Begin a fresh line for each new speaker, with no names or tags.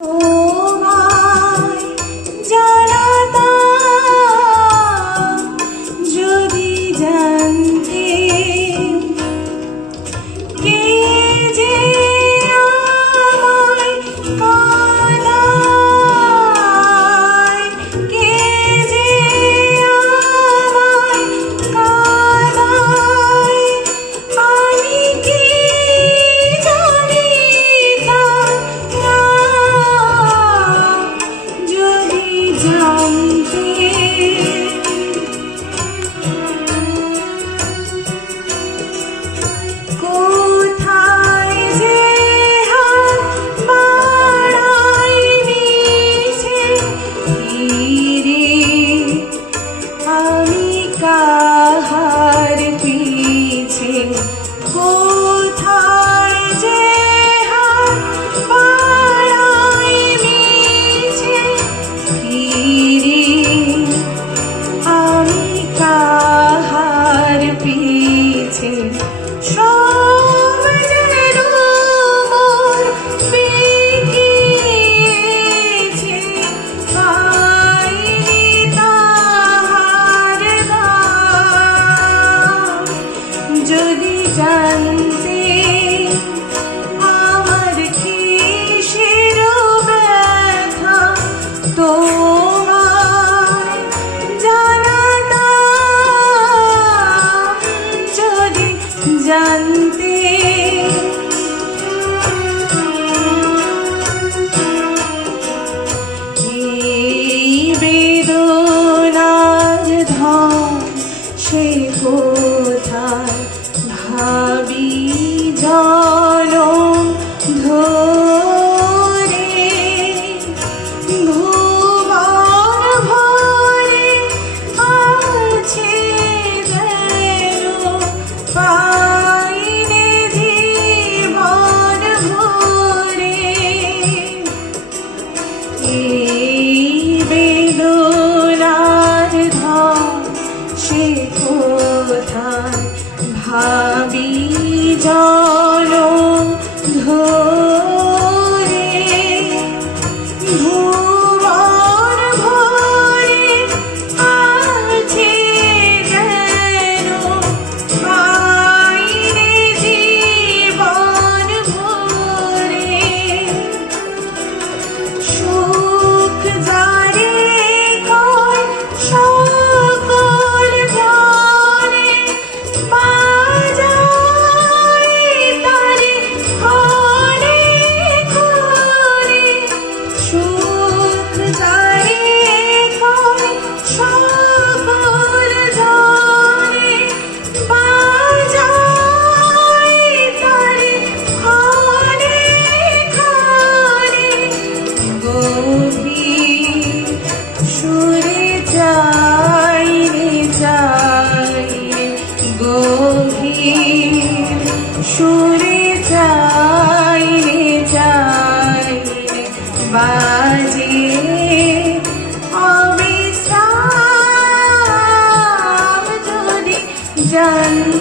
Oh. জানতে আমার কিসের ব্যথা? তো কোথায়? ভাবি জল ধর বাজিয়ে অবিশ্রাম যদি জান